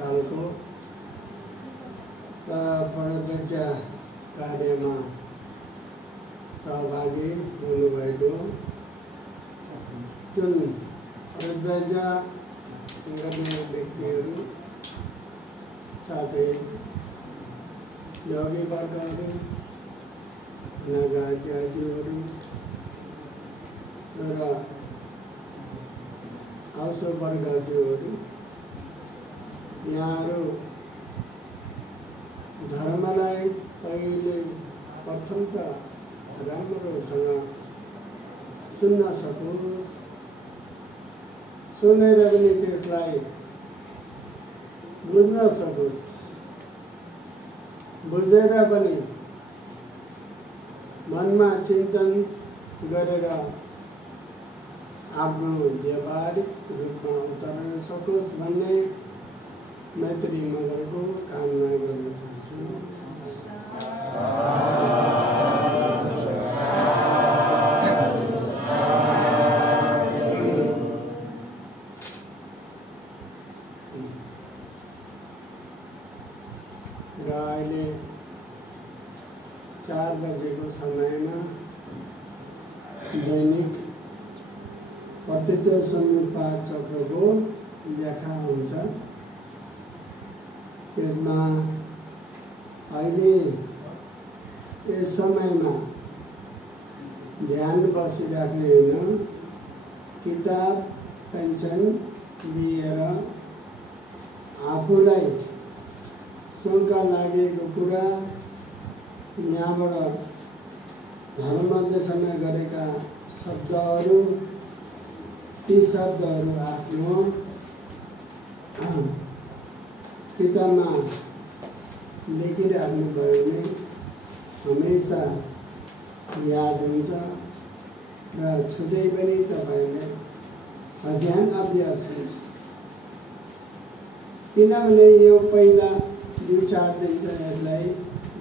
साल को परिचर्या कार्यमा सहभागी हुनुभएको जुन परिचर्या गर्ने व्यक्तिहरू साथै योगी वर्गहरू नगाचार्यहरू र आउसो वर्गहरू यहाँहरू धर्मलाई पहिले प्रथम त राम्रोसँग सुन्न सकोस्, सुनेर पनि त्यसलाई बुझ्न सकोस्, बुझेर पनि मनमा चिन्तन गरेर आफ्नो व्यावहारिक रूपमा उतार्न सकोस् भन्ने मैत्री मङ्गलको कामना गर्न चाहन्छु। र अहिले 4 बजेको समयमा दैनिक प्रत्यक्ष समुपाद चक्रको व्याख्या हुन्छ। त्यसमा अहिले यस समयमा ध्यान बसिराख्ने होइन, किताब पेन्सन लिएर आफूलाई शङ्का लागेको कुरा यहाँबाट धर्मदेशना गरेका शब्दहरू, ती शब्दहरू आफ्नो किताबमा लेखिराख्नुभयो भने हमेशा याद हुन्छ र छुँदै पनि तपाईँले अध्ययन अभ्यास हुन्छ। किनभने यो पहिला 2-4 दिन त यसलाई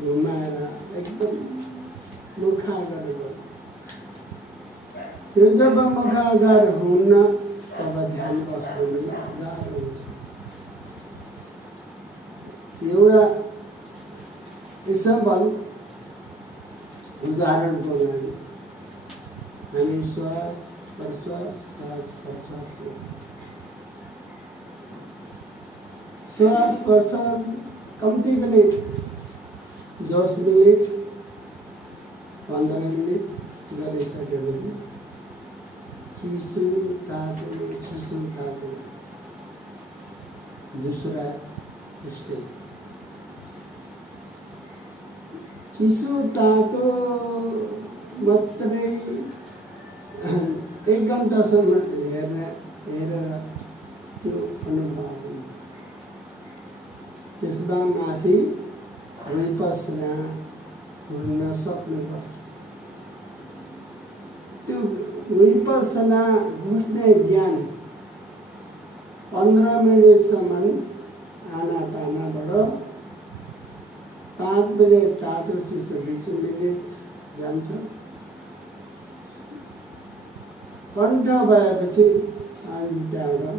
घुमाएर एकदम मुखागर गर्यो। त्यो जब मुखागर हुन्न तब ध्यान बस्नु गाह्रो हुन्छ। एउटा सबल उदाहरणको लागि हामी श्वास प्रश्वास कम्ती पनि 10 मिनट 15 मिनट गरिसकेपछि चिसो तातो दूसरा स्टेप चिसो तातो मात्रै 1 घण्टासम्म हेरेर त्यो अनुभव हुन्छ। त्यसमा माथि विपस्सना हुन सक्नुपर्छ। त्यो विपस्सना बुझ्ने ज्ञान 15 मिनटसम्म आनापानाबाट 5 मिनट तातो चिसो 20 मिनट जान्छ। कण्ठ भएपछि त्यहाँबाट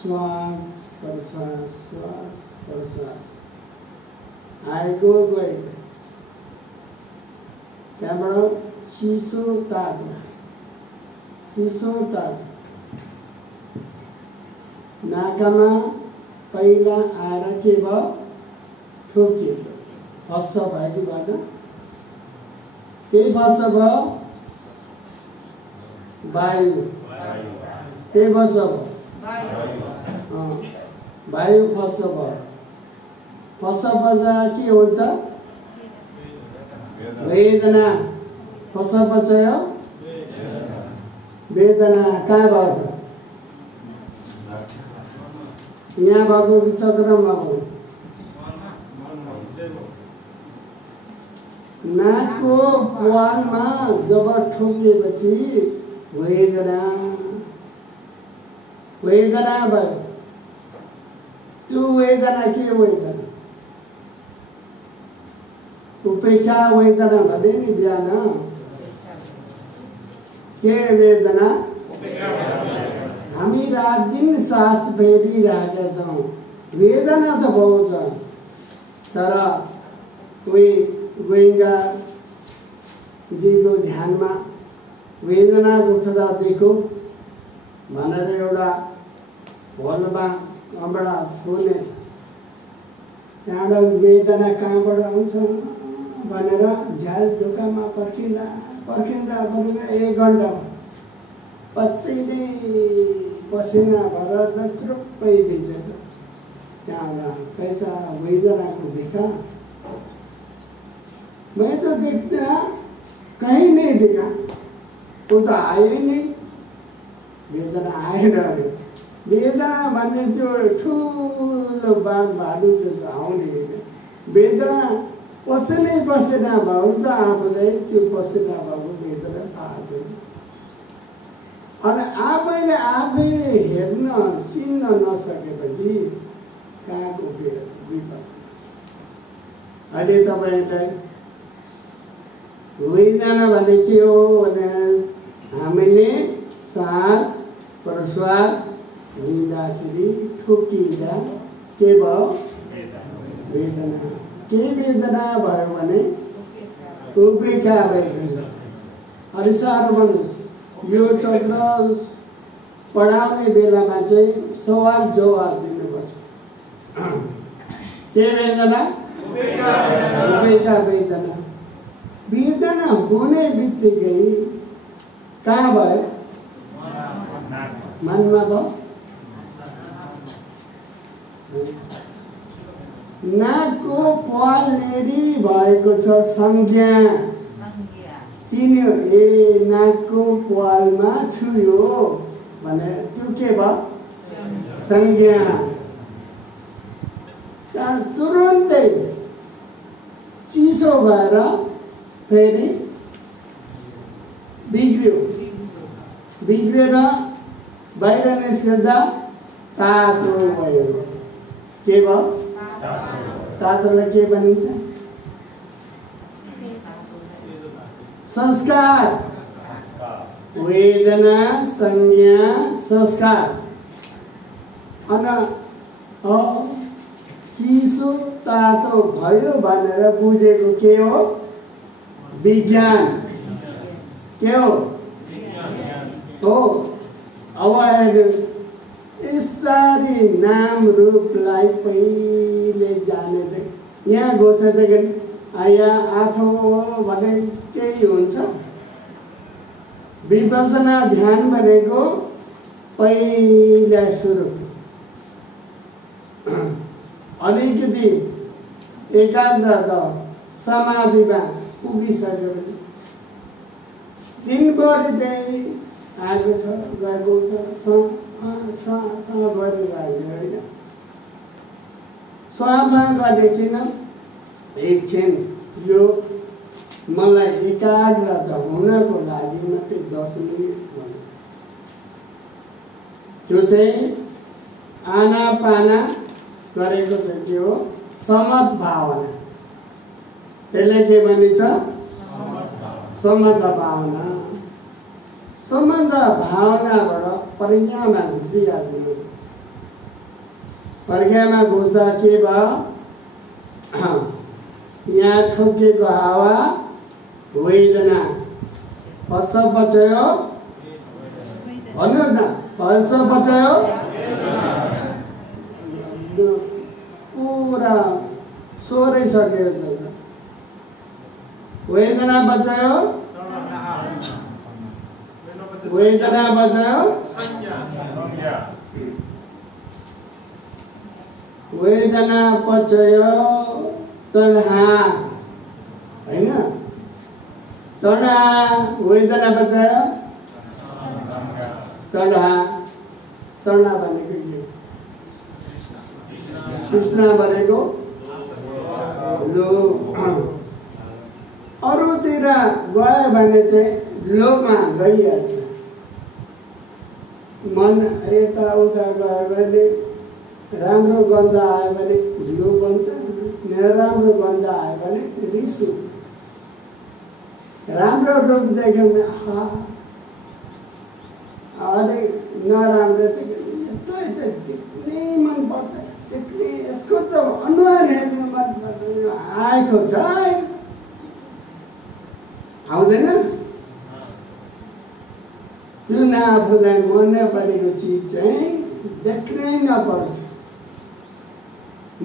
श्वास प्रश्वास आएको गएको, त्यहाँबाट चिसो तातो नाकामा पहिला आएर के भयो, ठोकियो, फस्स भयो कि भएन, केही फस्स भयो, वायु, के फस्स भयो, वायु फसब के हुन्छ वेदना फसपचय वेदना कहाँ भएको छ यहाँ भएको कि चक्रमा भएको नाकको प्वालमा जब ठोकेपछि वेदना भयो त्यो वेदना के वेदना उपेक्षा वेदना भने नि बिहान के वेदना हामी रात दिन सास फेरिरहेका छौँ वेदना त बहुत छ तर गोइङ्गा जीको ध्यानमा वेदनाको थोड़ा देखो भनेर एउटा भोलमा अमडा छुने छ त्यहाँबाट वेदना कहाँबाट आउँछ भनेर झ्याल ढोकामा पर्खिँदा 1 घन्टा पसिना भएर नत्रुप्पै भिजेर त्यहाँ कैसा वेदना को देखा मैं तो देखता कहीं नहीं देखा वो तो आए नहीं वेदना आएर वेदना भन्ने त्यो ठुलो बाघ भालु जस्तो आउने वेदना पसिनै पसिना भाउँछ आफूलाई त्यो पसिना भएको वेदना थाहा छैन अनि आफैले हेर्न चिन्न नसकेपछि कहाँको विपसना अहिले तपाईलाई वेदना भने के हो भने हामीले सास प्रश्वास लिँदाखेरि ठोकिँदा के भयो वेदना के वेदना भयो भने उपेक्षा भएको अलि साह्रो भन्नुहोस् यो चक्र पढाउने बेलामा चाहिँ सवाल जवाब दिनुपर्छ के वेदना उपेक्षा वेदना वेदना होने बित्तिकै कहाँ भयो मनमा भयो नाकको प्वाल नेरी भएको छ संज्ञा चिन्यो ए नाकको प्वालमा छुयो भने त्यो के भयो संज्ञा त्यहाँ तुरुन्तै चिसो भएर फेरि बिग्रेर बाहिर निस्कँदा तातो भयो के भयो तातोलाई के भनिन्छ संस्कार वेदना संज्ञा संस्कार अन चिसो तातो भयो भनेर बुझेको के हो विज्ञान के हो तो अब यस्तारी नाम रूपलाई पहिले जाने यहाँ घोषिँदै यहाँ आठौँ भने केही हुन्छ विपसना ध्यान भनेको पहिला सुरु अलिकति एकाग्रता समाधिमा पुगिसकेपछि दिनभरि चाहिँ आएको छ गएको छ गरिरहेको होइन स्वाफा गर्ने किन एकछिन यो मलाई एकाग्रता हुनको लागि मात्रै 10 मिनट भन्नु त्यो चाहिँ आनापाना गरेको के हो समत भावना त्यसले के भनिन्छ समत भावना समत भावनाबाट प्रज्ञामा घुसिहाल्नु प्रज्ञामा घुस्दा के भयो यहाँ ठोकेको हावा वेदना हर्ष बचायो भन्नु न हर्ष बचायो पूरा सोरै सकेको छ वेदना बचायो वेदना पचय तणहा हैन तणहा वेदना पचय तणहा तणहा भनेको के कृष्ण भनेको लोभ अरूतिर गयो भने चाहिँ लोभमा गइहाल्छ मन यताउता गयो भने राम्रो गन्ध आयो भने लोभ हुन्छ नराम्रो गन्ध आयो भने रिस राम्रो रूप देख्यो भने अरे नराम्रो देख्यो यस्तो देख्नै मन पर्छ देख्ने यसको त अनुहार हेर्ने मन पर्छ आएको छ आउँदैन जुन आफूलाई मन परेको चिज चाहिँ देख्नै नपरोस्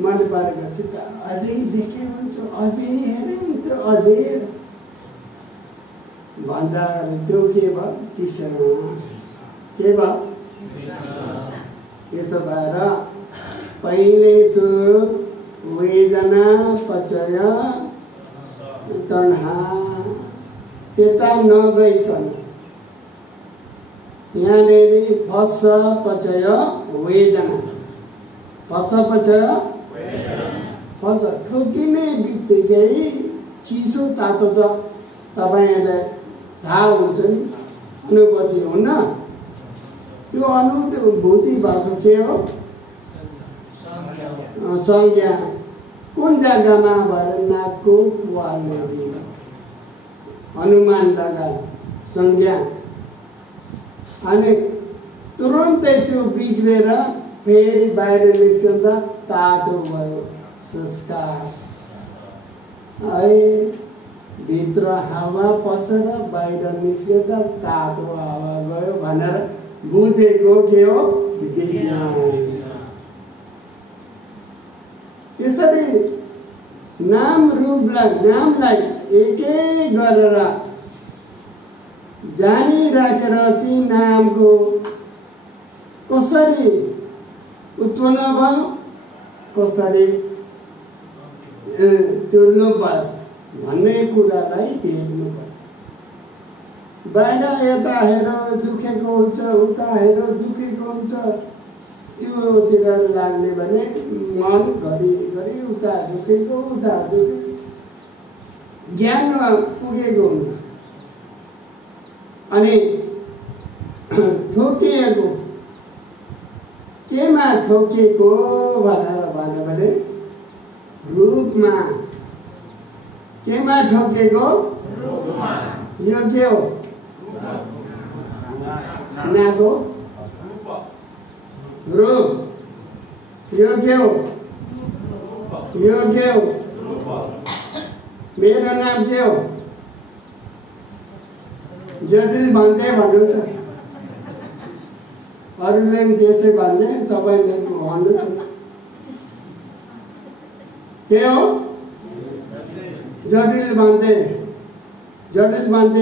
मन परेको चिज अझै देखे हुन्छ अझै हेरे हुन्छ अझै भन्दा त्यो के भयो कृष्ण के भयो त्यसो भएर पहिले सुख वेदना पचय तणहा त्यता नगइकन यहाँनिर फस पचय वेदना फस पचय फस ठोकिने बित्तिकै चिसो तातो त तपाईँलाई थाहा हुन्छ नि अनुभूति हुन्न त्यो अनुभूति भएको के हो संज्ञा कुन जग्गामा भएर नाकको पुवालले अनुमान लगायो संज्ञा अनि तुरुन्तै त्यो बिग्रेर फेरि बाहिर निस्कँदा तातो भयो संस्कार है भित्र हावा पसेर बाहिर निस्केर तातो हावा गयो भनेर बुझेको के हो विज्ञान त्यसरी नाम रूपलाई नामलाई एक एक गरेर जानिराखेर ती नामको कसरी उत्पन्न भयो कसरी त्यो लोप भयो भन्ने कुरालाई हेर्नुपर्छ बाहिर यता हेर दुखेको हुन्छ उता हेर दुखेको हुन्छ त्योतिर लाग्ने भने मन घरि उता दुखेको उता दुखेको ज्ञानमा पुगेको हुन्छ अनि ठोकिएको केमा ठोकिएको भनेर भन्यो भने रूपमा केमा ठोकिएको यो के हो नाको रूप यो के हो यो के हो मेरो नाम के हो जटिल भन्दै भन्नु छ अरूले त्यसै भन्दै तपाईँले भन्नुहोस् के हो जटिल भन्दै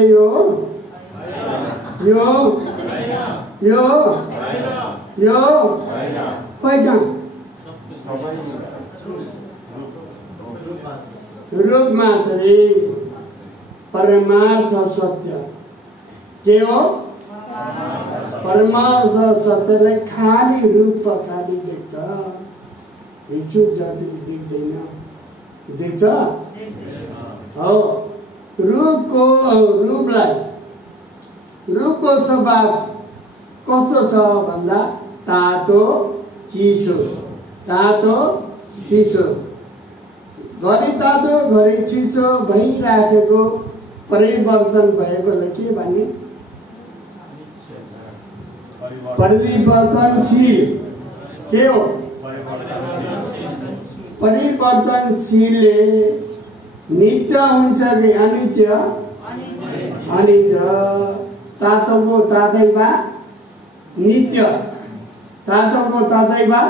यो खोइ कहाँ रूप मात्रै परमार्थ सत्य के हो परमार्थ सत्यले खाली रूप खाली देख्छ भिक्षु जटिल देख्दैन देख्छ हो रूपको स्वभाव कस्तो छ भन्दा तातो चिसो घरि तातो घरि चिसो भइराखेको परिवर्तन भएकोले के भन्ने परिवर्तनशील के हो परिवर्तनशीलले नित्य हुन्छ कि अनित्य तातोको तातै बा नित्य तातोको तातै बा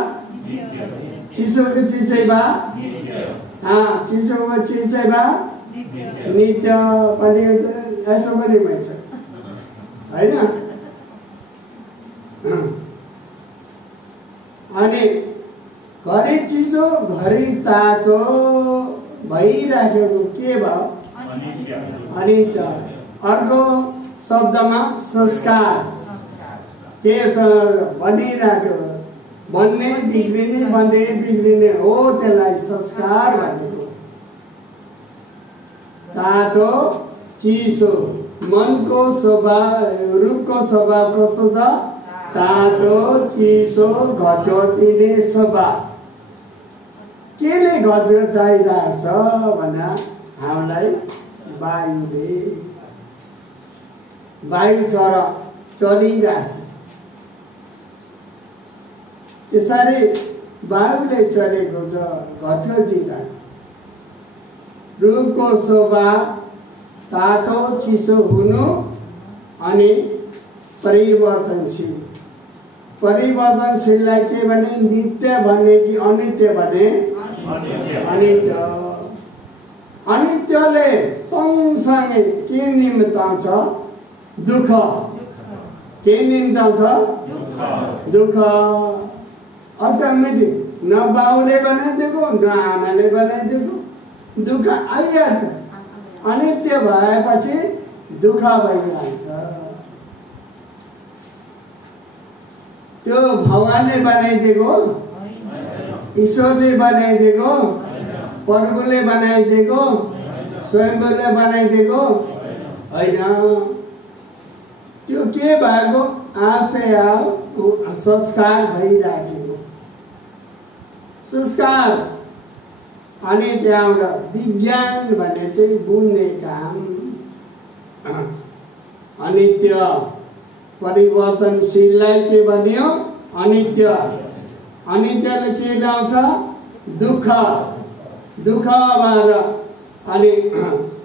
चिसोको चिसै बा चिसोको चिसै बा नित्य पनि यसो पनि भन्छ हैन अनि घरि चिसो घरि तातो भइराखेको के भयो? अनित्य। अर्को शब्दमा संस्कार के बनिराख्यो, बन्ने बिग्रिने बन्ने बिग्रिने हो, त्यसलाई संस्कार भनेको। तातो चिसो, मनको स्वभाव रूपको स्वभाव कस्तो छ? तातो चिसो घचोटिने स्वभाव। केले घचोटाइरहेको छ भन्दा हामीलाई वायुले, वायु चलिरहेको छ। त्यसरी वायुले चलेको छ, घचोटिरहेको। रूपको स्वभाव तातो चिसो हुनु अनि परिवर्तनशील। परिवर्तनशीललाई के भने? नित्य भन्ने कि अनित्य भन्ने? अनित्य। अनित्यले सँगसँगै के निम्ताउँछ? दुःख। के निम्ताउँछ? दुःख। अटोमेटिक, न बाउले बनाइदिएको न आमाले बनाइदिएको, दुःख आइहाल्छ। अनित्य भएपछि दुःख भइहाल्छ। त्यो भगवानले बनाइदिएको, ईश्वरले बनाइदिएको, प्रभुले बनाइदिएको, स्वयम्भूले बनाइदिएको होइन। त्यो के भएको? आफै आफ संस्कार भइराखेको संस्कार। अनि त्यहाँबाट विज्ञान भन्ने चाहिँ बुझ्ने काम। अनित्य परिवर्तनशीललाई के भन्यो? अनित्य। अनित्यले के ल्याउँछ? दुःख। दुःखबाट अनि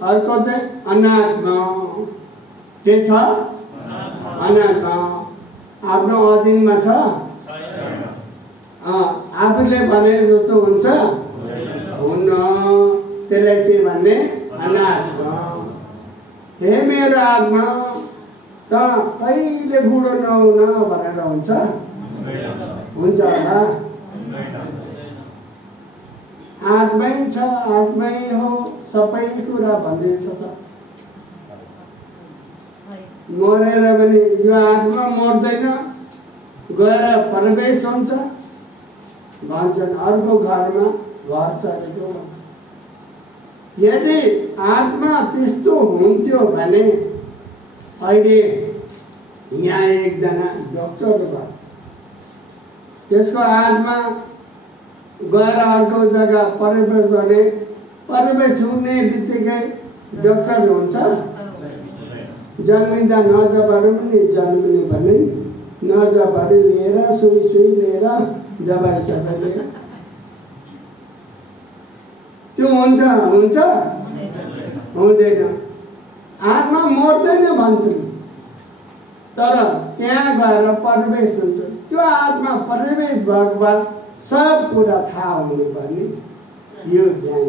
अर्को चाहिँ अनात्मा। के छ? अनात्मा। आफ्नो अधीनमा छ? आफूले भने जस्तो हुन्छ? हुन्न। त्यसलाई के भन्ने? अनात्मा। हे मेरो आत्मा, त कहिले बुढो नहुन भनेर हुन्छ? हुन्छ होला? आत्मै छ, आत्मै हो, सबै कुरा भन्दैछ त। मरेर पनि यो आत्मा मर्दैन, गएर प्रवेश हुन्छ भन्छन्। अर्को घरमा घर चलेको भन्छ। यदि आत्मा त्यस्तो हुन्थ्यो भने अहिले यहाँ एकजना डक्टर भयो, त्यसको आत्मा गएर अर्को जग्गा प्रवेश गरे, प्रवेश हुने बित्तिकै डक्टर हुन्छ? जन्मिँदा नजरहरू पनि जन्मिने भने नजरहरू लिएर सुई लिएर दबाई सबै लिएर त्यो हुन्छ? हुँदैन। आत्मा मर्दैन भन्छन्, तर त्यहाँ गएर प्रवेश हुन्छ। त्यो आत्मा प्रवेश भएको बाद सब कुरा थाहा हुनुपर्ने यो ज्ञान।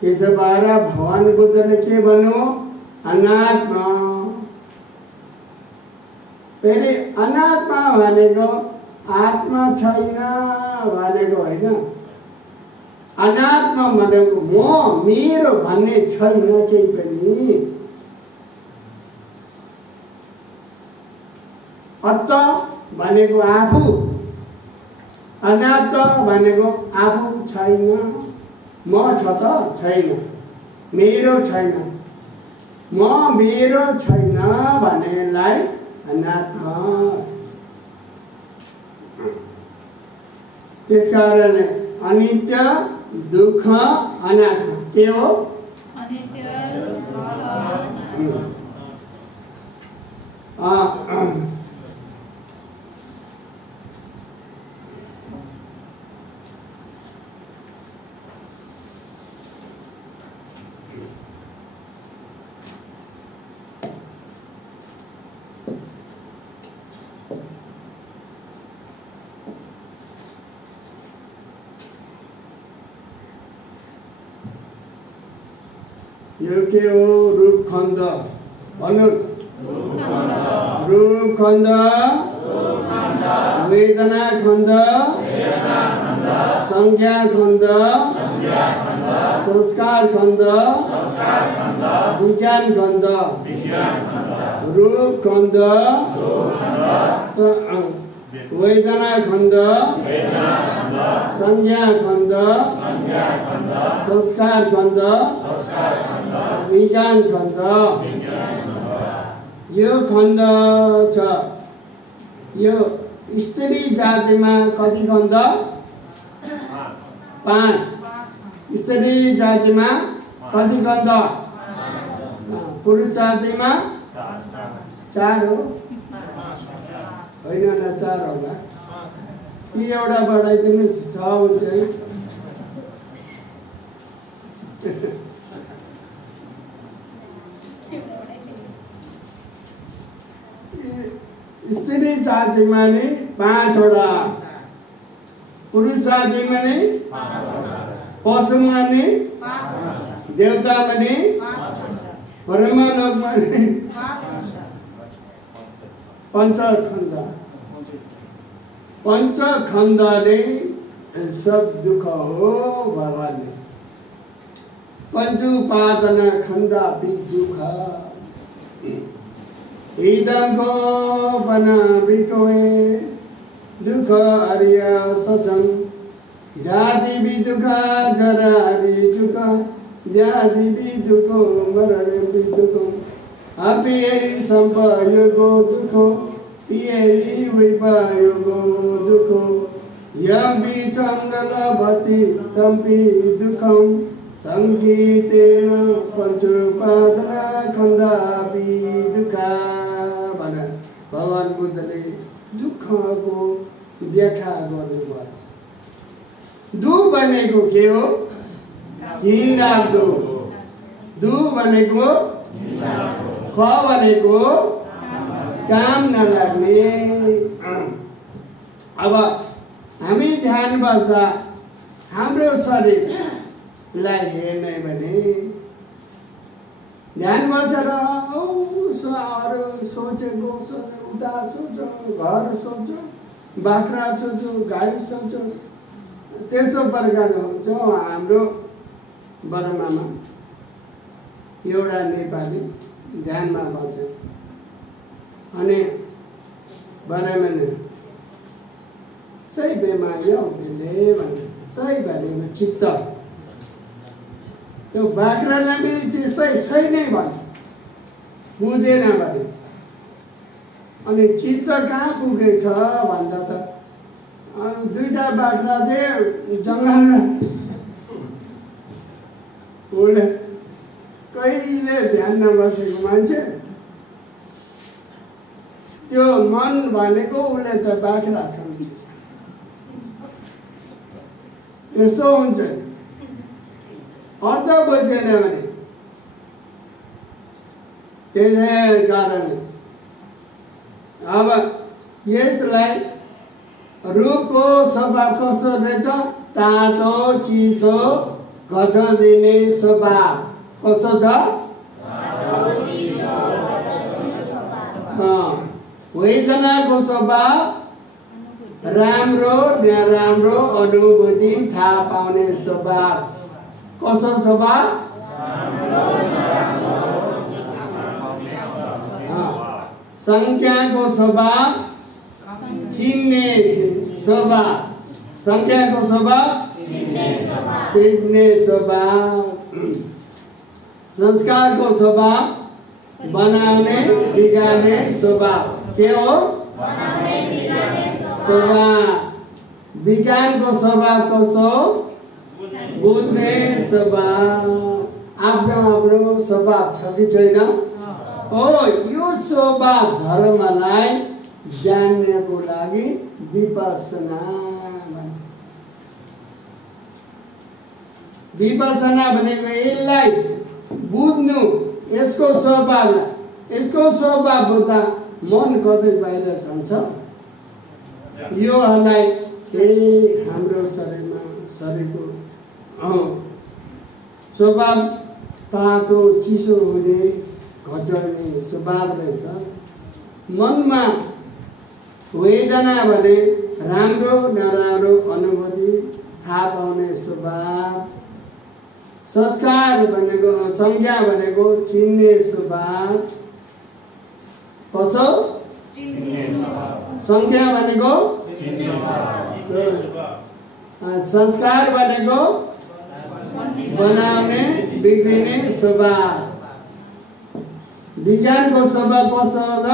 त्यसो भएर भगवान बुद्धले के भन्नु? अनात्मा। फेरि अनात्मा भनेको आत्मा छैन भनेको होइन। अनात्मा भनेको म मेरो भन्ने छैन केही पनि। अत्त भनेको आफू, अनात्त भनेको आफू छैन। म छ त छैन, मेरो छैन। म मेरो छैन भन्नेलाई अनात्मा। त्यसकारण अनित्य, दुःख, अनात्मा के हो? अनित्य, दुःख, अनात्मा। यो के हो? रूपखण्ड। भन्नुहोस्, रूपखण्ड। वेदना खण्ड संज्ञा खण्ड संस्कार खण्ड विज्ञान खण्ड रूप खण्ड वेदना खण्ड संज्ञा खण्ड संस्कार खण्ड विज्ञान खण्ड यो खण्ड छ। यो स्त्री जातिमा कति खण्ड? 5। स्त्री जातिमा कति खण्ड? पुरुष जातिमा 4 हो होइन न? 4 होला कि एउटा बढाइदिनु 6 हुन्छ है। स्त्री जातिमा नि 5 वटा, पुरुष जातिमा नि 5 वटा, पशुमा नि 5 वटा, देवतामा नि 5 वटा, ब्रह्मलोकमा नि 5 वटा, पंचखण्ड। पंचखण्डले सब दुःख हो भगवानले। पञ्चुपादन खण्डापि दुःख इदंको बना बिकोए दुख अर्य सतम जाति भी दुख जरा भी दुख व्याधि भी दुख मरण भी दुख अपि संपयोगो दुखो यही विपयोगो दुखो यम भी चंद्रलभति तंपि दुखम संगीतेन पंचोपादन खण्डापि दुखा। भगवान बुद्धले दुःखको व्याख्या गर्नुभएको छ। दु भनेको के हो? घिनलाग्दो। दु भनेको ख भनेको काम नलाग्ने। अब हामी ध्यान बस्दा हाम्रो शरीरलाई हेर्ने भने ध्यान बसेर अरू सोचेको उता सोचो, घर सोचो, बाख्रा सोचो, गाई सोचो, त्यस्तो प्रकारले हुन्छ। हाम्रो बर्मामा एउटा नेपाली ध्यानमा बसे अनि बर्माले सही बेमारी औले भने सही भनेको चित्त, त्यो बाख्रालाई पनि त्यस्तै सही नै भन्छ, बुझेन भने। अनि चित्त कहाँ पुगेछ भन्दा त 2टा बाख्रा थिए जङ्गलमा, उसले कहिले ध्यान नबसेको मान्छे त्यो मन भनेको उसले त बाख्रा सम्झिन्छ। यस्तो हुन्छ अर्थ बुझेन भने। त्यसै कारणले अब यसलाई रूपको स्वभाव कस्तो रहेछ? तातो चिसो घच दिने स्वभाव कस्तो छ? वेदनाको स्वभाव राम्रो नराम्रो अनुभूति थाहा पाउने स्वभाव कस्तो स्वभाव? संख्याको स्वभाव चिन्ने स्वभाव, संख्याको स्वभाव चिन्ने स्वभाव, संस्कारको स्वभाव बनाउने बिगार्ने स्वभाव के हो? स्वभाव। विज्ञानको स्वभाव कस्तो? बुझ्ने स्वभाव। आफ्नो आफ्नो स्वभाव छ कि छैन? हो, यो स्वभाव धर्मलाई जान्नको लागि विपස්සना विपස්සना भनेको यसलाई बुझ्नु, यसको स्वभाव बुझ्दा मन कतै बाहिर जान्छ। योलाई हाम्रो शरीरको स्वभाव तातो चिसो हुने घचर्ने स्वभाव रहेछ। मनमा वेदना भने राम्रो नराम्रो अनुभूति थाहा पाउने स्वभाव। संस्कार भनेको संज्ञा भनेको चिन्ने स्वभाव। कसो संज्ञा भनेको संस्कार भनेको बनाउने बिग्रिने स्वभाव। विज्ञानको स्वभाव कसो छ?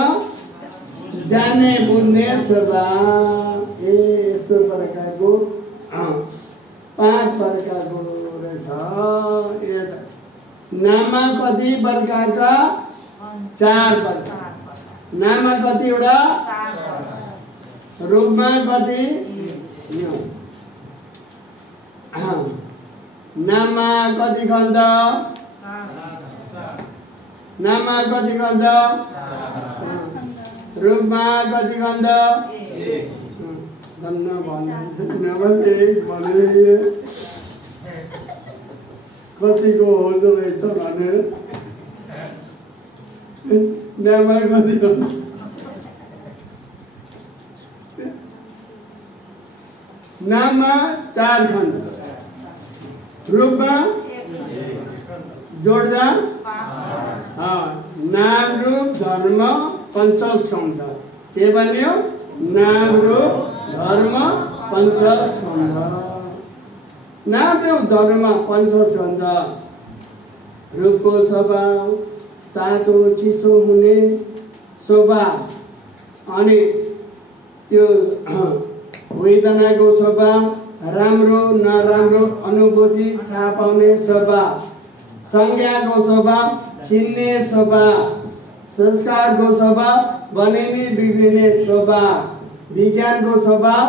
जान्ने बुझ्ने स्वभाव। यस्तो प्रकारको 5 प्रकारको रहेछ। नाममा कति प्रकारका? 4 प्रकार। नाममा कतिवटा? रूपमा कति? नाममा कति गन्ध? नाममा कति गन्ध? रूपमा कति गन्ध? कतिको हो रहेछ भनेर नाममा कति गन्ध? नाममा 4 खण्ड, रूपमा जोड्दा नाम रूप धर्म पंचस्कंध। के बन्यो? नाम रूप धर्म पंचस्कंध। नाम रूप धर्म पंचस्कंध। रूपको स्वभाव तातो चिसो हुने स्वभाव। अनि त्यो वेदनाको स्वभाव राम्रो नराम्रो अनुभूति थाहा पाउने स्वभाव। संज्ञाको स्वभाव चिन्ने स्वभाव। संस्कारको स्वभाव बनिने बिग्रिने स्वभाव। विज्ञानको स्वभाव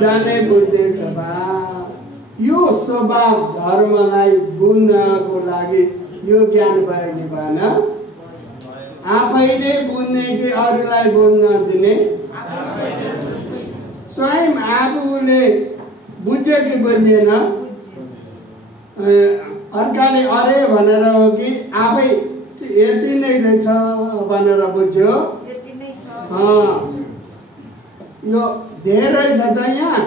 जाने बुझ्ने स्वभाव। यो स्वभाव धर्मलाई बुझ्नको लागि यो ज्ञान भयो कि भएन? आफैले बुझ्ने कि अरूलाई बुझ्न दिने? स्वयं आफूले बुझ्यो कि बुझेन? अर्काले अरे भनेर हो कि आफै यति नै रहेछ भनेर बुझ्यो? यो धेरै छ त यहाँ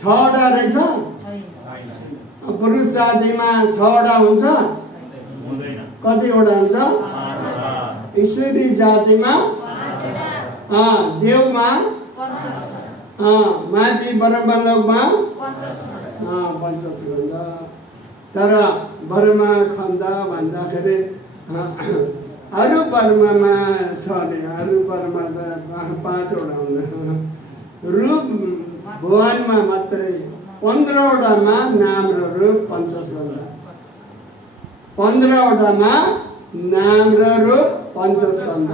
6वटा रहेछ। पुरुष जातिमा 6वटा हुन्छ? कतिवटा हुन्छ? स्त्री जातिमा देवमा माथि ब्रह्मलोकमा पञ्चस्कन्ध। तर ब्रह्मा खण्ड भन्दाखेरि अरू ब्रह्ममा छ नि, अरू ब्रह्मा त 5वटा हुँदैन। रूप भुवनमा मात्रै 15वटामा नाम र रूप पञ्चस्कन्ध। 15वटामा नाम र रूप पञ्चस्कन्ध।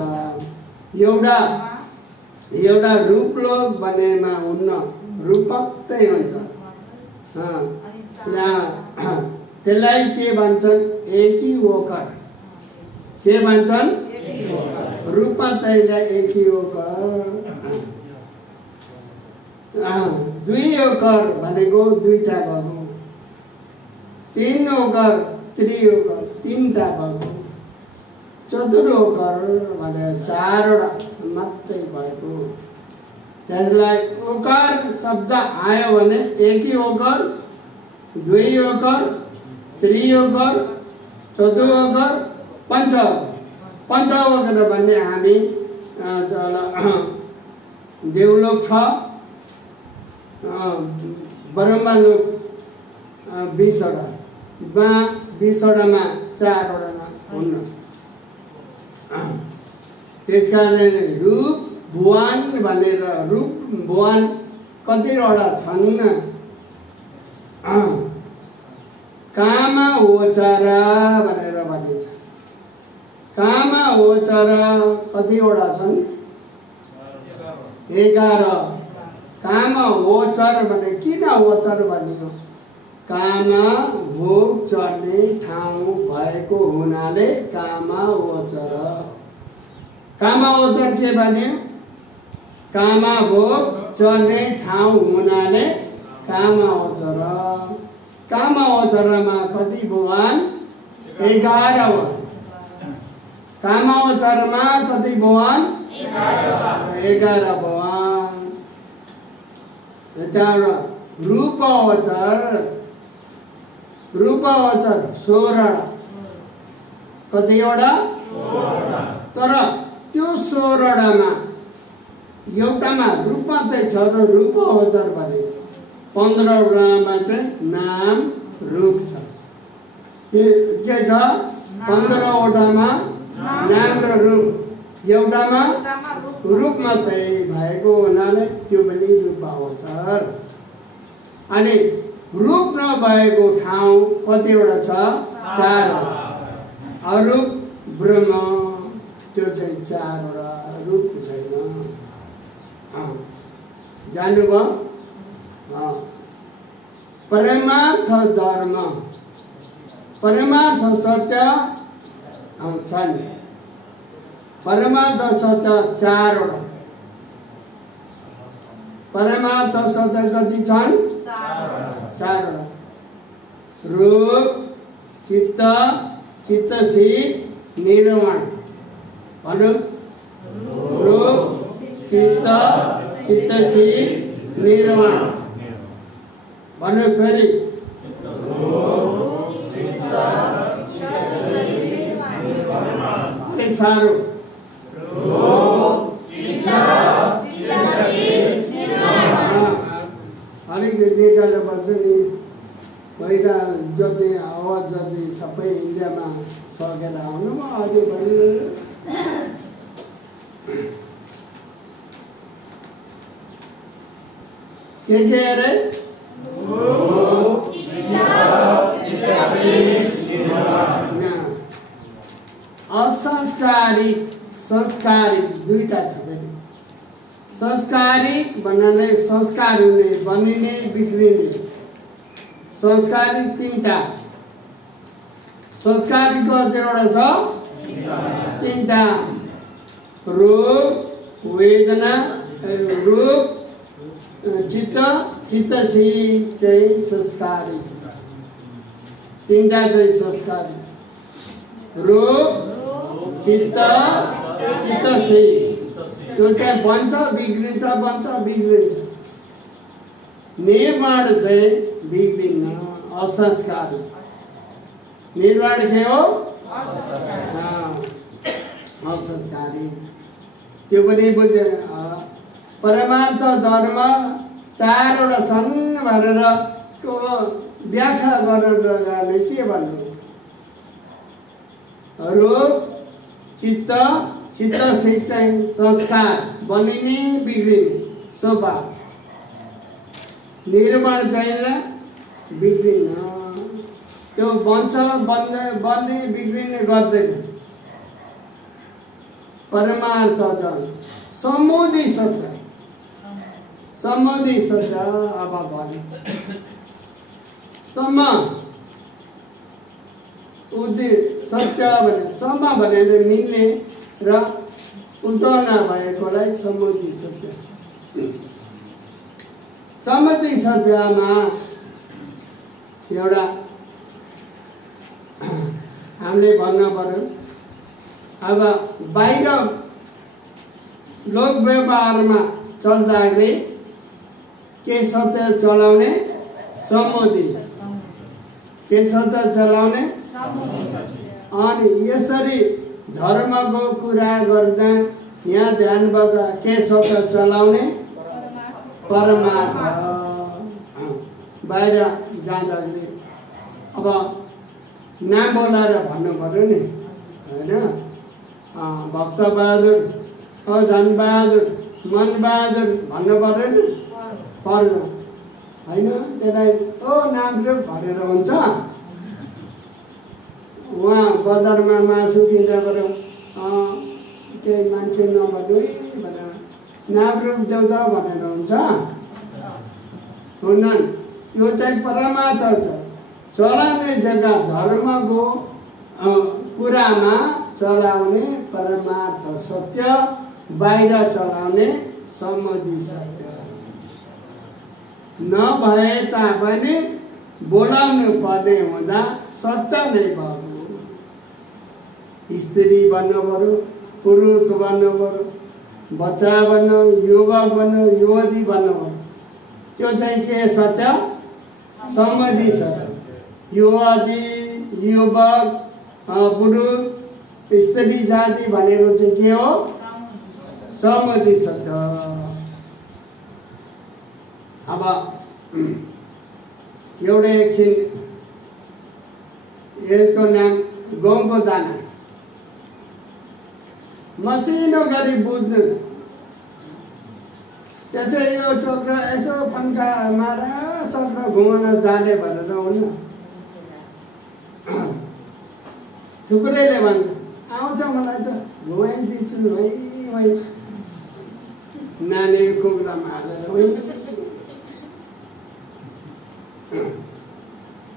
एउटा रूपलोक बनेमा हुन्न, रूप मात्रै हुन्छ। यहाँ त्यसलाई के भन्छन्? एकीवोकर। के भन्छन्? रूप मात्रैलाई एकीवोकर। 2 ओकर भनेको 2टा भएको। 3 ओकर त्रिओकर 3टा भएको। 4 ओकर भने 4वटा मात्रै भएको। त्यसलाई ओकर शब्द आयो भने एकी ओकर, 2 ओकर, 3 ओकर, 4 ओकर, 5 ओकर। 5 ओकर भन्ने हामी देवलोक छ, ब्रह्मलोक 20वटा, 20वटामा 4वटा हुन्न। त्यसकारण रूप भुवन भनेर रूप भुवन कतिवटा छन्? काम ओचर भनेर भनिन्छ। काम ओचर कतिवटा छन्? 11। काम ओचर भने किन ओचर भनियो? काम भोग चढ्ने ठाउँ भएको हुनाले काम ओचर। काम ओचर के भन्यो? काम भोग चढ्ने ठाउँ हुनाले काम ओचर। काम ओचरमा कति भुवन? 11 भुवन। काम ओचरमा कति भुवन? 11 भगवान। त्यहाँबाट रूप अवतार 16 कतिवटा? तर त्यो 16मा एउटामा रूप मात्रै छ र रूप अवतार भने 15वटामा चाहिँ नाम रूप छ। के छ? 15वटामा नाम र रूप, एउटामा रूप मात्रै भएको हुनाले त्यो पनि रूप अवतार। अनि रूप नभएको ठाउँ कतिवटा छ? 4। अरूप ब्रह्म त्यो चाहिँ 4वटा रूप छैन। जान्नुभयो? परमार्थ धर्म, परमार्थ सत्य छन्। परमार्थ सत्य 4वटा। परमार्थ सत्य कति छन्? 4वटा। रूप, चित्त, चित्तसित, निर्वाण। भन्नुहोस्। रूप, चित्त, चित्तसित, निर्वाण। भन्नु फेरि। अलिक साह्रो। अलिक निकाल्नु पर्छ नि। पहिला जति आवाज जति सबै इन्डियामा सकेर आउनु अझै पनि के अरे? असंस्कारिक संस्कारिक दुईटा छ। संस्कारिक भन्नाले संस्कार हुने, बनिने, बिग्रिने। संस्कारिक 3टा। संस्कारिक कतिवटा छ? 3टा। रूप, वेदना, रूप, चित्त, चित्तसित चाहिँ संस्कारिक। 3टा चाहिँ संस्कारिक। रूप, चित्त, चित्तसित। त्यो चाहिँ बन्छ, बिग्रिन्छ, बन्छ, बिग्रिन्छ। निर्माण चाहिँ बिग्रिन्न, असंस्कारिक। निर्माण के हो? असंस्कारिक। त्यो पनि बुझेर परमार्थ धर्म 4वटा छन् भनेर व्याख्या गर्न लगाले के भन्नुहुन्छ? रूप, चित्त, चित्तसित चाहिँ संस्कार, बनिने, बिग्रिने स्वभाव। निर्माण चाहिँ बिग्रिन्न। त्यो बन्छ, बन्ने, बिग्रिने गर्दैन। परमार्थ धर्म समुदी सत्य। समुदी सत्य अब भन्नु। सम उदि सत्य भने सम भनेर मिल्ने र उल्टो भएकोलाई समुदी सत्य। समुदी सत्यमा एउटा हामीले भन्नु पर्यो। अब बाहिर लोक व्यापारमा चल्दाखेरि के सत्य चलाउने? समुदी। के सत्य चलाउने? अनि यसरी धर्मको कुरा गर्दा यहाँ ध्यान गर्दा के सत्य चलाउने? परमार्थ। बाहिर जाँदाखेरि अब नाम बोलाएर भन्नु पर्यो नि, होइन? भक्तबहादुर, धनबहादुर, मनबहादुर भन्नु पर्यो नि, पर्छ होइन? त्यसलाई नाम रूप भनेर हुन्छ। उहाँ बजारमा मासु किन्दाबाट केही मान्छे नभन्नु है भनेर नाम रूप देऊ त भनेर हुन्छ? हुन्न। त्यो चाहिँ परमार्थ छ। चलाउने जग्गा धर्मको कुरामा चलाउने परमार्थ सत्य, बाहिर चलाउने समुदी सत्य। नभए तापनि बोलाउनु पर्ने हुँदा सत्य नै भयो। स्त्री भन्नु पर्यो, पुरुष भन्नु पर्यो, बच्चा बन्नु, युवक बन्नु, युवती बन्नु, त्यो चाहिँ के सत्य? सम्बन्धी सत्य। युवती, युवक, पुरुष, स्त्री जाति भनेको चाहिँ के हो? सम्बन्धी सत्य। अब एउटा एकछिन यसको नाम गहुँको दाना मसिनो गरी बुझ्नु। त्यसै यो चक्र यसो पन्का मारा चक्र घुमाउन जाने भनेर हुन्न। थुप्रैले भन्छ आउँछ मलाई त घुमाइदिन्छु है नानी कुखुरामा हालेर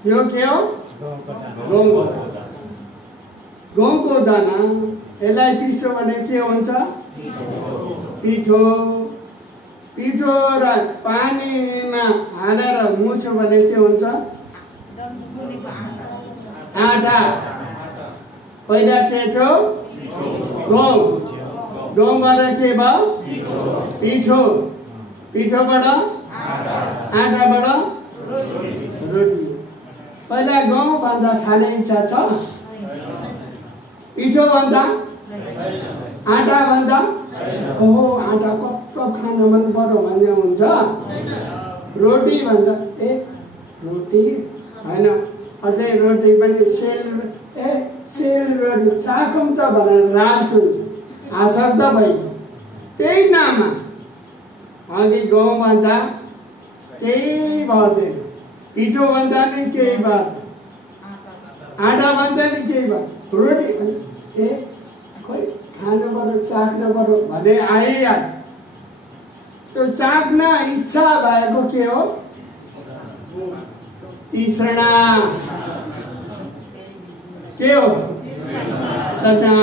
यो के हो? गहुँको दाना। यसलाई पिस्यो भने के हुन्छ? पिठो। पिठो र पानीमा हालेर मुछ्यो भने के हुन्छ? आटा। पहिला के थियो? गहुँ। गहुँबाट के भयो? पिठो। पिठोबाट आटाबाट रोटी। पहिला गहुँ भन्दा खाने इच्छा छ? पिठो भन्दा? आटा भन्दा? ओहो आटा कप खान मन पर्यो भन्ने हुन्छ। रोटी भन्दा रोटी होइन, अझै रोटी पनि सेल रोटी चाकम त भनेर राख्छु आशक्त भएको त्यही नाममा। अघि गहुँ भन्दा केही भएन, पिठो भन्दा नि केही बात, आटा भन्दा नि केही बात, रोटी भने खोइ खानु पर्यो चाख्नु पर्यो भने आइहाल्छ। त्यो चाख्न इच्छा भएको के हो? तृष्णा। के हो? तृष्णा।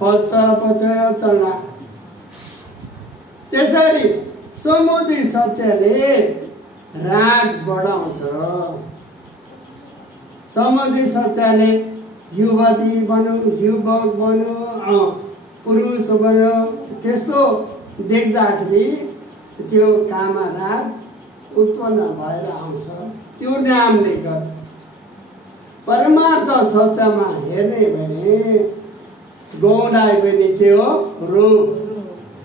पच पचयो तृष्णा। त्यसरी समुद्री सत्यले राग बढाउँछ। समुद्री सत्यले युवती बनु, युवक बनु, पुरुष बनु, त्यस्तो देख्दाखेरि त्यो कामा राग उत्पन्न भएर आउँछ। त्यो नामले गर्दा परमार्थ सत्यमा हेर्ने भने गहुँलाई पनि के हो? रूप।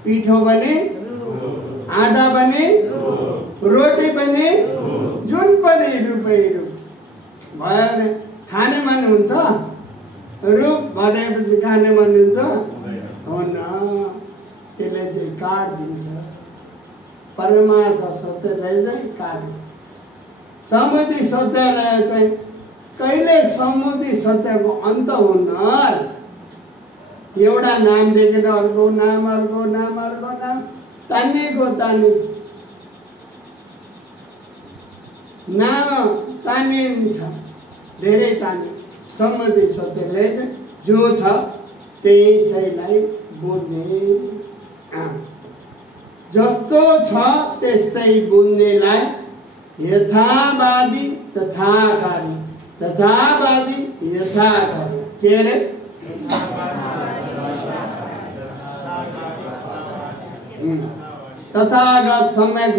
पिठो पनि, आटा पनि, रोटी पनि, जुन पनि रूपै रूप भयो भने खाने मन हुन्छ? रूप भनेपछि खाने मन हुन्छ? हुन्न। त्यसले चाहिँ काटिदिन्छ। परमार्थ सत्यलाई चाहिँ काट्यो। समुद्री सत्यलाई चाहिँ कहिले समुद्री सत्यको अन्त हुन्न। एउटा नामदेखि अर्को नाम, अर्को नाम, अर्को नाम, तानिएको नाम तानिन्छ, धेरै तानिन्छ। समुद्री सत्यले जो छ त्यसैलाई बुझ्ने, जस्तो छ त्यस्तै बुझ्नेलाई यथावादी तथाकारी। तथावादी यथाकारी के रे? तथागत सम्यक।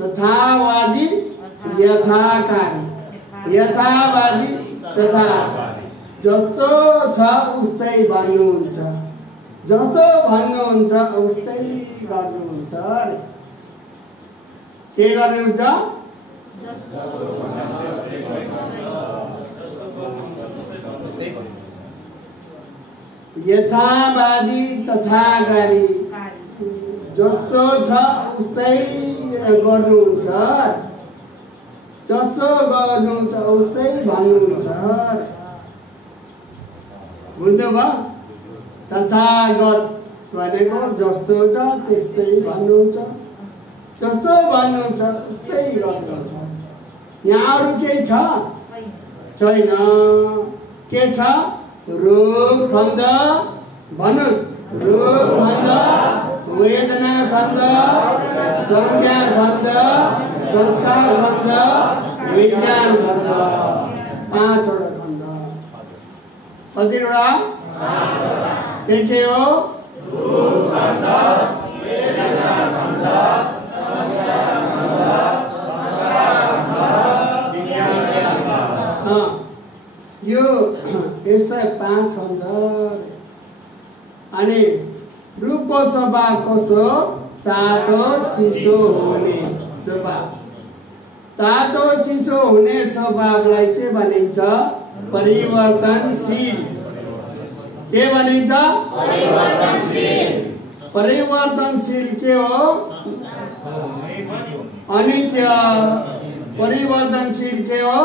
तथावादी यथाकारी। यथावादी तथा जस्तो छ उस्तै भन्नुहुन्छ, जस्तो भन्नुहुन्छ उस्तै गर्नुहुन्छ। के गर्नुहुन्छ? यथावादी तथाकारी। जस्तो छ उस्तै गर्नुहुन्छ, जस्तो गर्नुहुन्छ उस्तै भन्नुहुन्छ। बुझ्नुभयो? तथागत भनेको जस्तो छ त्यस्तै भन्नुहुन्छ, जस्तो भन्नुहुन्छ उस्तै गर्नुहुन्छ। यहाँ अरू केही छ? छैन। के छ? रूप खण्ड भन्नु। रूप खण्ड, वेदना खण्ड, संज्ञा खण्ड, संस्कार खण्ड, विज्ञान खण्ड। 5वटा खण्ड। कतिवटा? के हो? यो यस्ता 5 छन्द। अनि रूपको स्वभाव कसो? तातो चिसो हुने स्वभाव। तातो चिसो हुने स्वभावलाई के भनिन्छ? परिवर्तनशील। के भनिन्छ? परिवर्तनशील। परिवर्तनशील के हो? अनित्य। परिवर्तनशील के हो?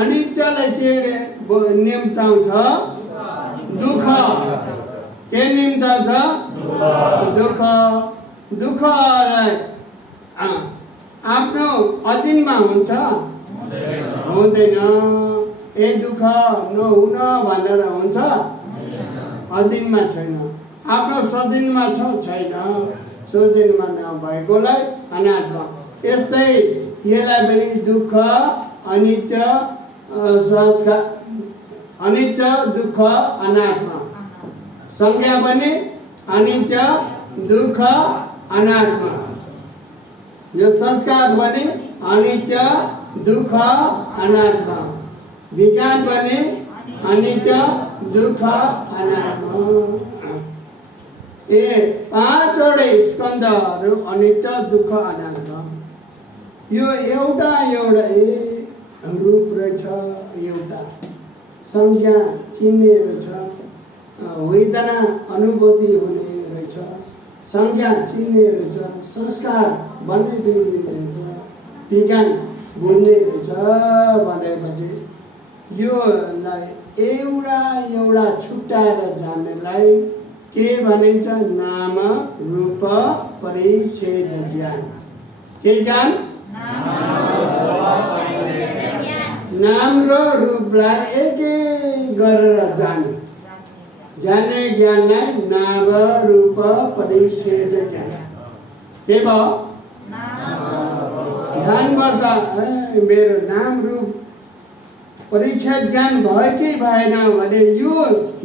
अनित्यलाई के निम्ताउँछ? दुःख। के निम्ताउँछ? दुःख। दुःखलाई आफ्नो अधीनमा हुन्छ? हुँदैन। ए दुःख नहुन भनेर हुन्छ? अधीनमा छैन। आफ्नो स्वाधीनमा छ? छैन। स्वाधीनमा नभएकोलाई अनात्मा। यस्तै यसलाई पनि दुःख, अनित्य, संस्कार, अनित्य, दुःख, अनात्मा। संज्ञा पनि अनित्य, दुःख, अनात्मा। यो संस्कार पनि अनित्य, दुःख, अनात्मा। विज्ञान पनि अनित्य, दुःख, अनात्मा। ए 5 वटा स्कन्धहरू अनित्य, दुःख, अनात्मा। यो एउटा रूप रहेछ, एउटा संज्ञा चिन्ने रहेछ, वेदना अनुभूति हुने रहेछ, संज्ञा चिन्ने रहेछ, संस्कार भन्ने दिने रहेछ, विज्ञान बुझ्ने रहेछ भनेपछि योलाई एउटा छुट्याएर जान्नेलाई के भनिन्छ? नाम रूप परिच्छेद ज्ञान। के ज्ञान? नाम र रूपलाई एकै गरेर जाने ज्ञानलाई नाम रूप परिच्छेद ज्ञान। के भयो? ध्यान गर्छ मेरो नाम रूप परिच्छेद ज्ञान भयो कि भएन भने यो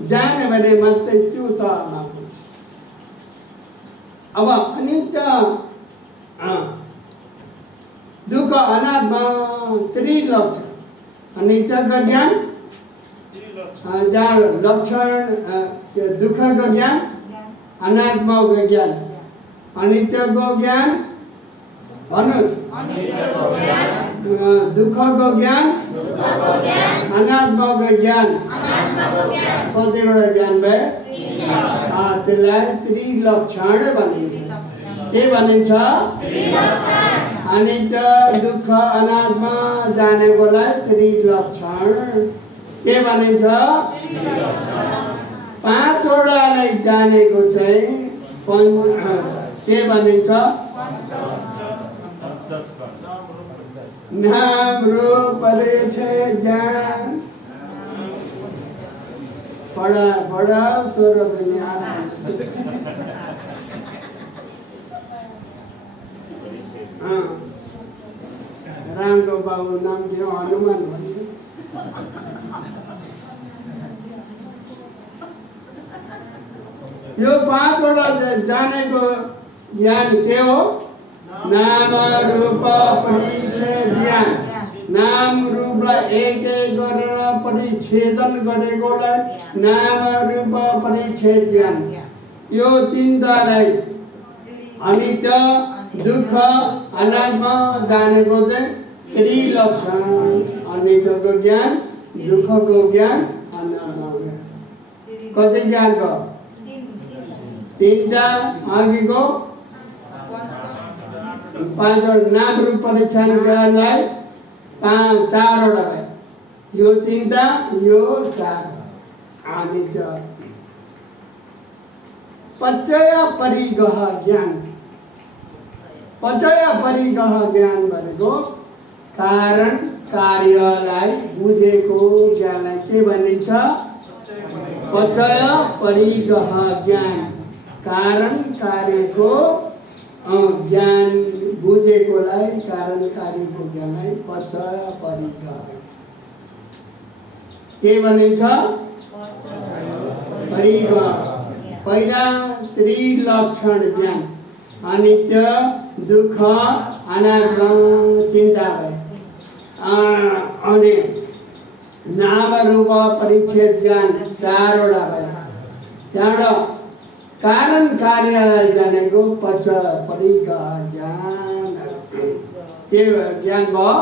जाने भने मात्रै त्यो तहमा पुग्छ। अब अनित्य, दुःख, अनात्मा त्रिलक्षण। अनित्यको ज्ञान, लक्षण दुःखको ज्ञान, अनात्माको ज्ञान। अनित्यको ज्ञान भन्नुहोस्। दुःखको ज्ञान, अनात्माको ज्ञान। कतिवटा ज्ञान भए? त्यसलाई त्रिलक्षण भनिन्छ। के भनिन्छ? अनित्य, दुःख, अनात्मा जानेकोलाई त्रिलक्षण के भनिन्छ? 5 वटालाई जानेको चाहिँ के भनिन्छ? नाम रूप परिच्छेद ज्ञान। पढा स्वर रामको बाबु नाम थियो हनुमान भन्ने। यो 5 वटा जानेको ज्ञान के हो? नाम रूप परिच्छेद ज्ञान। नाम रूपलाई एक गरेर परिच्छेदन गरेकोलाई नाम रूप परिच्छेद ज्ञान। यो तीनटालाई अनित्य, दुःख, अनात्मा जानेको चाहिँ त्रिलक्षण। अनित्यको ज्ञान, दुःखको ज्ञान, अनात्माको ज्ञान। कति ज्ञानको? 3टा। अघिको 5 नाम रूप परिच्छेद ज्ञानलाई 4 वटा भयो। यो 3टा, यो 4। अनित्य पचय परिगह ज्ञान। पचय परिगह ज्ञान भनेको कारण कार्यलाई बुझेको ज्ञानलाई के भनिन्छ? पचय परिगह ज्ञान। कारण कार्यको ज्ञान बुझेकोलाई, कारण कार्यको ज्ञानलाई पचय परिगह के भनिन्छ? परिगह। पहिला त्रिलक्षण ज्ञान, अनित्य, दुःख, अनात्म, चिन्ता भयो। अनि नाम रूप परिच्छेद ज्ञान 4 वटा भयो। त्यहाँबाट कारण कार्यलाई जानेको पक्ष परिका ज्ञान, के ज्ञान भयो?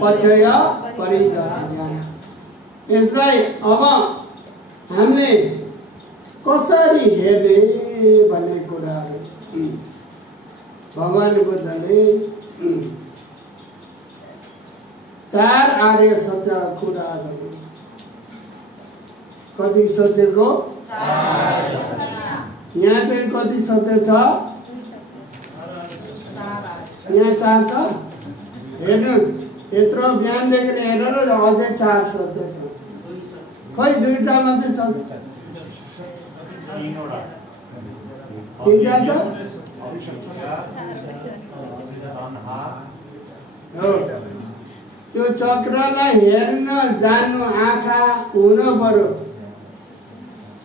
पक्षय परिका ज्ञान। यसलाई अब हामीले कसरी हेर्ने भन्ने कुराहरू भगवान बुद्धले 4 आर्य सत्य कुरा गरे। कति सत्यको? यहाँ चाहिँ कति सत्य छ? यहाँ 4 छ। हेर्नुहोस्, यत्रो ज्ञान देखेर हेरेर अझै 4 सत्य छ। खै 2टा मात्रै छ? 3टा छ? हो, त्यो चक्रलाई हेर्न जान्नु आँखा हुनु पर्यो।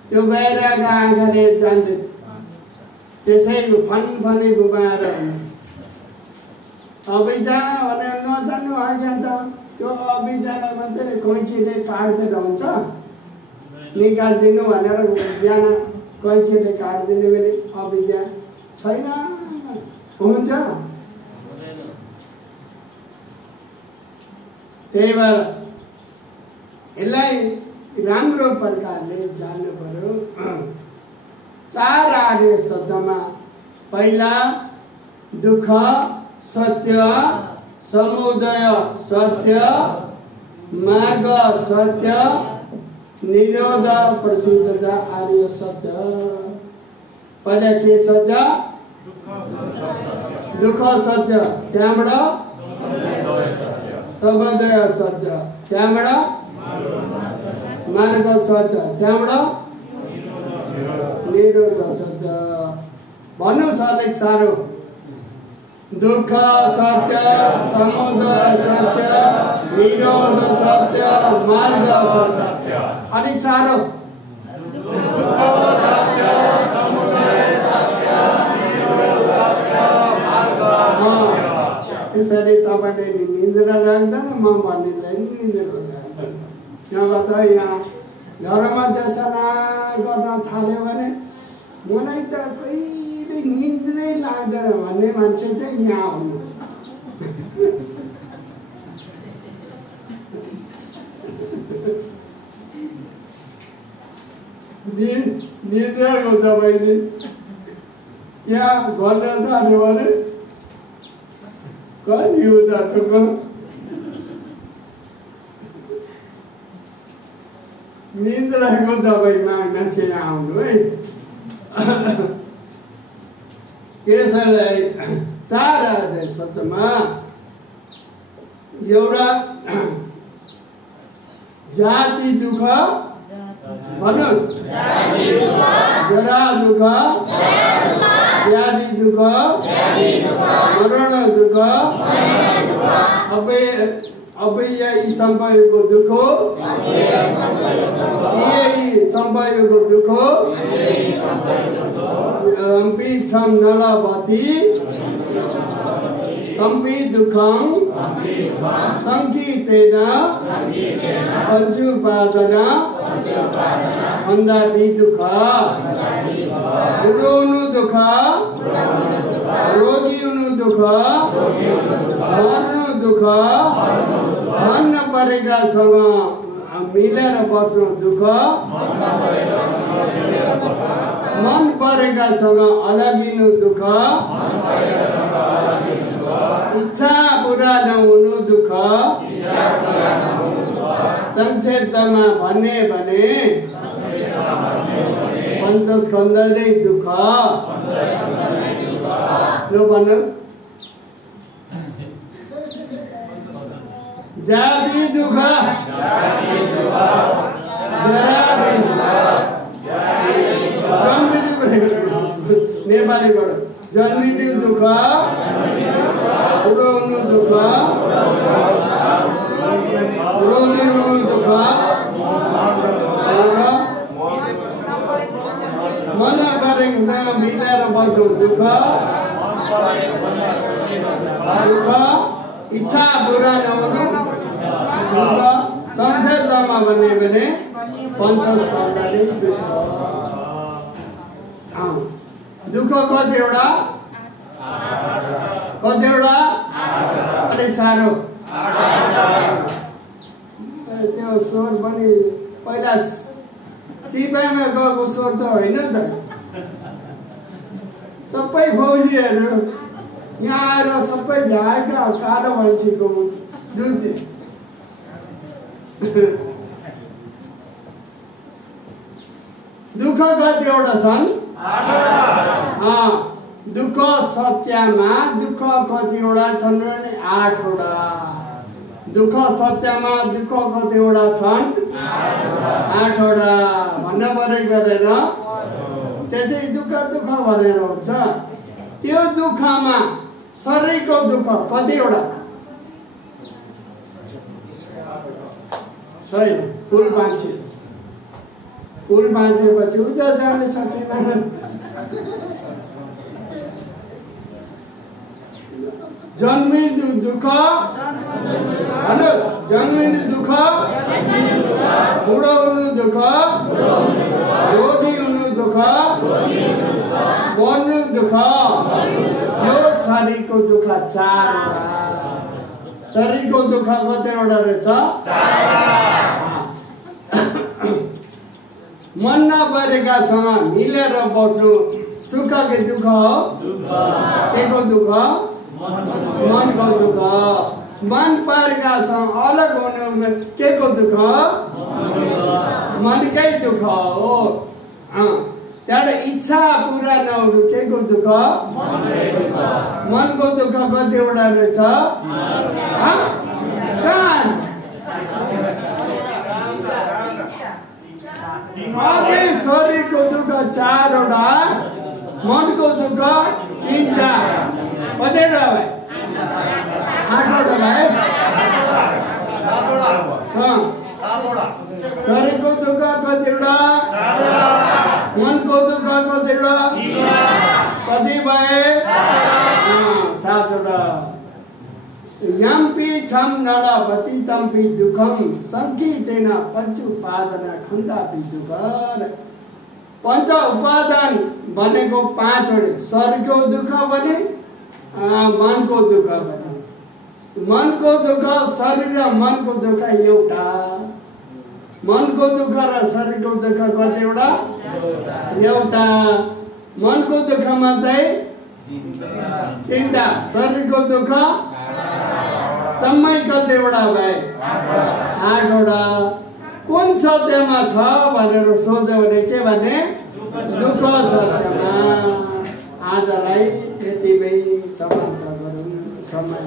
त्यो बाहिरका आँखाले जान्दैन, त्यसै फनफनी घुमाएर अभिजा भनेर नजान्नु आज्ञा त त्यो अभिजालाई मात्रै कैँचीले काट्दैन हुन्छ। निकालिदिनु भनेर बिहान कैँचीले काटिदिने भने अभिजा छैन हुन्छ। त्यही भएर यसलाई राम्रो प्रकारले जान्नु पर्यो। 4 आर्य सत्यमा पहिला दुःख सत्य, समुदय सत्य, मार्ग सत्य, निरोध प्रतिपदा आर्य सत्य। पहिला के सत्य? दुःख सत्य, त्यहाँबाट समुदय सत्य, त्यहाँबाट मार्ग सत्य, त्यहाँबाट निरोध सत्य। भन्नुहोस् अलिक साह्रो। दुःख सत्य, समुदय सत्य, निरोध सत्य, मार्ग सत्य। अलिक साह्रो। यसरी तपाईँले निन्द्रा लाग्दैन, म भन्नेलाई निन्द्रा लाग्दैन। नभए त यहाँ धर्म देशना गर्न थाल्यो भने मलाई त कहिले निन्द्रै लाग्दैन भन्ने मान्छे चाहिँ यहाँ आउनु। निन्द्राको तपाईँले यहाँ गर्न थाल्यो भने कति उतारको निन्द्राको दबाई माग्न चाहिँ आउनु है। त्यसैलाई 4 आर्य सत्यमा एउटा जाति दुःख भन्नुहोस्, जरा दुःख, व्याधि दुःख, मरण दुःख, अव्ययी संपयोगको दुःख, यही संपयोगको दुःख, हम्पी छम नलभति, हम्पी दुःखं संकीर्तेन पंचुपादन अन्धापि दुःख, बुढोनु दुःख, रोगिनु दुःख, मर्नु दुःख, भन्न परेकासँग मिलेर बस्नु दुःख, मन परेकासँग अलगिनु दुःख, इच्छा पूरा नहुनु दुःख। संक्षेपमा भन्ने भने पञ्चस्कन्धले दुःख। ल भन्नु, जाति दुःख, नेपालीबाट जन्मिनु दुःख, उडाउनु दुःख, रोगी हुनु दुःख, मिलेर बस्नु दुःख दुःख इच्छा पुरा नहुनु दुःख संक्षेपमा भन्ने भने पञ्चस्कन्धले दुःख दुःख कतिवटा अलि साह्रो त्यो स्वर पनि पहिला सिपाहीमा गएको स्वर त होइन त सबै फौजीहरू यहाँ आएर सबै भ्याएका कालो मान्छेको जुन दुःख कतिवटा छन् दुःख सत्यमा दुःख कतिवटा छन् भने 8 वटा दुःख सत्यमा दुःख कतिवटा छन् 8 वटा भन्न परेको पर्दैन त्यसै दुःख भनेर हुन्छ त्यो दुःखमा शरीरको दुःख कतिवटा छैन फुल बाँचेपछि उता जान सकेन जन्मिनु दुःख हेलो जन्मिनु दुःख बुढो हुनु दुःख रोगी हुनु दुःख मर्नु दुःख यो शरीरको दुःख 4 वटा शरीरको दुःख कतिवटा रहेछ मन नपरेकासँग मिलेर बस्नु सुखको दुःख हो केको दुःख मनको दुःख मन परेकासँग अलग हुनु केको दुःख मनकै दुःख हो त्यहाँबाट इच्छा पुरा नहुनु केको दुःख मनको दुःख कतिवटा रहेछ शरीरको दुःख 4 वटा मनको दुःख 3टा कतिवटा भाइ 8 वटा भाइ शरीरको दुःख कतिवटा मनको दुःख कतिवटा कति भए 7 वटा यम्पि छम नलभति तम्पि दुःखम संकीर्तेन पञ्चुपादन खन्दापि दुःख पञ्च उपादान भनेको 5 वटा शरीरको दुःख भने मनको दुःख भने मनको दुःख शरीर र मनको दुःख एउटा मनको दुःख र शरीरको दुःख कतिवटा एउटा मनको दुःख मात्रै 3टा शरीरको दुःख समय कतिवटा भए 8 वटा कुन सत्यमा छ भनेर सोध्यो भने के भने दुःख सत्यमा आजलाई यतिमै समाप्त गरौँ समय